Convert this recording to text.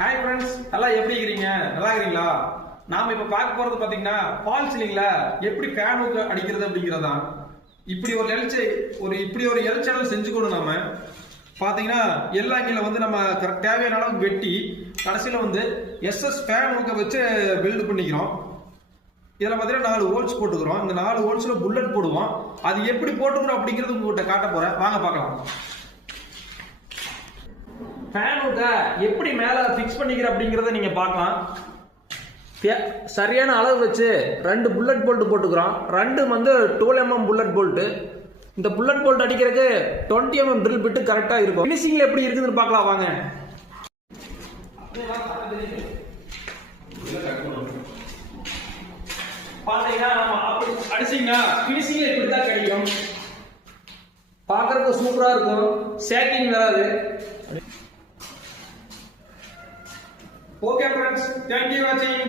Hi friends, எல்லாம் எப்படி இருக்கிறீங்க? நல்லா இருக்கிறீங்களா? நாம இப்ப பார்க்க போறது பாத்தீங்கன்னா ஃபால் சீலிங்ல எப்படி ஃபேன் அடிக்கிறது அப்படிங்கறதான். இப்படி ஒரு எல் சேனல் செஞ்சுக்கணும். நாம பாத்தீங்கன்னா எல்லா கீழே வந்து நம்ம தேவையான அளவுக்கு வெட்டி கடைசியில வந்து எஸ்எஸ் ஃபேன் ஊக்க வச்சு பில்டு பண்ணிக்கிறோம். இதுல பாத்தீங்கன்னா 4 ஹோல்ஸ் போட்டுக்கிறோம். இந்த 4 ஹோல்ஸ்ல புல்லட் போடுவோம். அது எப்படி போட்டுக்கிறோம் அப்படிங்கறது உங்ககிட்ட காட்ட போறேன். வாங்க பார்க்கலாம். ஃபேனுக்கு எப்படி மேலே ஃபிக்ஸ் பண்ணிக்கிற அப்படிங்கிறத நீங்கள் பார்க்கலாம். சரியான அளவு வச்சு 2 புல்லட் போல்ட் போட்டுக்கிறோம். 2 வந்து 12 mm புல்லட் போல்ட்டு. இந்த புல்லட் போல்ட் அடிக்கிறதுக்கு 20 mm ட்ரில் பிட்டு கரெக்டாக இருக்கும். ஃபினிஷிங்கில் எப்படி இருக்குதுன்னு பார்க்கலாம் வாங்க. பார்த்தீங்கன்னா நம்ம அப்படி அடிச்சிங்கன்னா ஃபினிஷிங் இப்படி தான் கிடைக்கும். பார்க்கறதுக்கு சூப்பராக இருக்கும். ஷேக்கிங் வராது. Okay friends, thank you for watching.